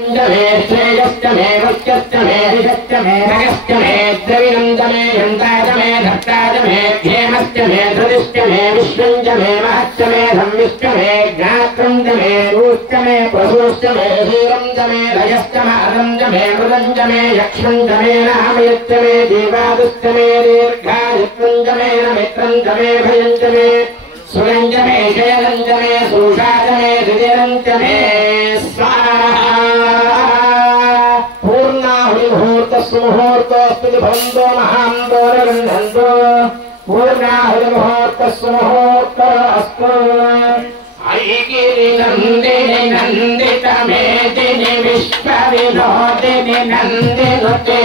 मे श्रेयश्च मे वृत्यश्च मे दिशश्च मे भगश्च मे द्रविणञ्च मे हन्ताच मे धत्ताच मे क्षेमश्च मे धृतिश्च मे विश्वञ्च मे महश्च मे धम्मिश्च मे ज्ञात्रञ्च मे रूश्च मे प्रसूश्च मे धीरञ्च मे लयश्च महरञ्च मे मृदञ्च मे यक्षञ्च मे नामयश्च मे जीवादुश्च मे दीर्घायुत्वञ्च मे मित्रञ्च मे भयञ्च मे सुरञ्च मे शयनञ्च मे सूषाच मे हृदयञ्च मे स्वाहा मुहूर्तस्तु भवन्तो महान्तो निगन्धन्तो पूर्णाहुतिमुहूर्तस्तु मुहूर्तस्तु ऐगिरिनन्दिनि नन्दितमेदिनि विश्वविनोदिनि नन्दिनुते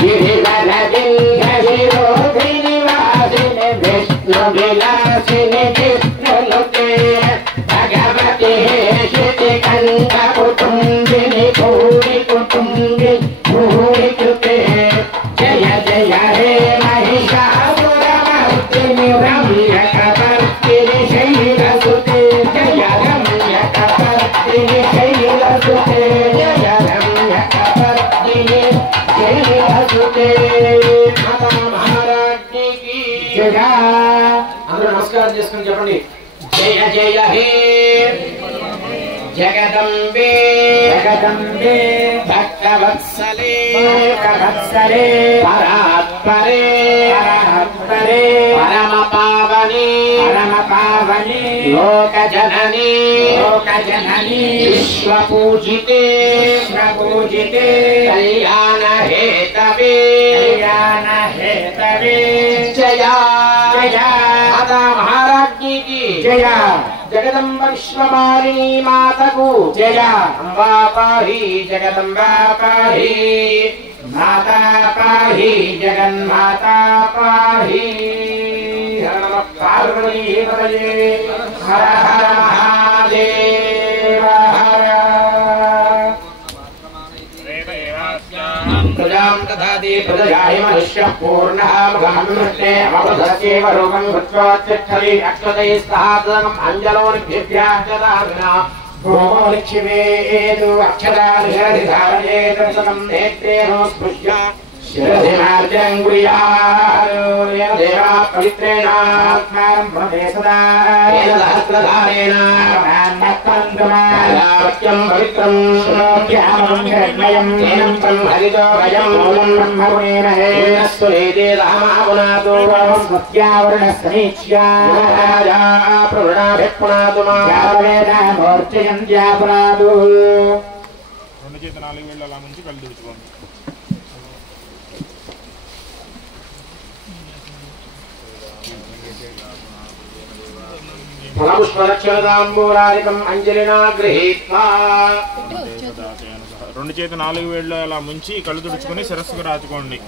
गिरिवरविन्ध्यशिरोधिनि वासिनि विष्णुविलासिनि विष्णुनुते भगवति श्रुतिकण्ठकुटुम्बिनि भूरिकुटुम्बिनि भूरिकृते जय जय हे महिषासुरमर्दिनि रम्यकपर्दिनि शैलसुते जय रम्यकपर्दिनि शैलसुते जय रम्यकपर्दिनि शैलसुते माता महारानी की जय। అందరూ నమస్కారం చేసుకొని చెప్పండి జయ జయ హే जगदम्बे जगदम्बे भक्तवत्सले भक्तवत्सले परात्परे परात्परे परमपावने परमपावने लोकजननी लोकजननी विश्वपूजिते विश्वपूजिते कल्याणहेतवे कल्याणहेतवे जया जया माता महारानी की जया। जगदम्ब विश्वमालिनी मातकु जय अम्बा पाहि जगदम्बा पाहि माता पाहि जगन्माता पाहि। हर नमः पार्वती पतये हर हर महादेव हर। प्रजां दधाति प्रजयाहि मनुष्यः पूर्णः मुखमन्मृष्टे अमवधस्यैव रूपं कृत्वा तिष्ठति अक्षतैः सहस्रम् अञ्जलो निभ्यभ्याश्चदार्विना भूमो निक्षिपेतु अक्षतानि शिरसि धारयेत् तत्सकं नेत्रेणो स्पृश्य शिरसि मार्जनं कुर्यात् येन देवाः पवित्रेणात्मानं प्रणते सदा येन सहस्रधारेण नान्नत्तन्तमायावत्यं पवित्रं श्लोक्यामं हिरण्मयं तेनं ब्रह्मरितो भयं मूलं ब्रह्मगुणेन हेनस्तु नेते रामापुनातो सत्यावरणसमीच्या राजा प्रवृणाभिपुनातु मा यावेदा मूर्छयन्त्या पुनातु। రెండు చేత 4 వేళ్ళ అలా నుంచి కళ్ళు తుడుచుకోండి। ఫలపుష్పలక్షణతాంబూలాదికం అంజలినా గృహీత్వా రెండు చేత 4 వేళ్ళు అలా ముంచి కళ్ళు తుడుచుకొని శిరస్సుకు రాచుకోండి।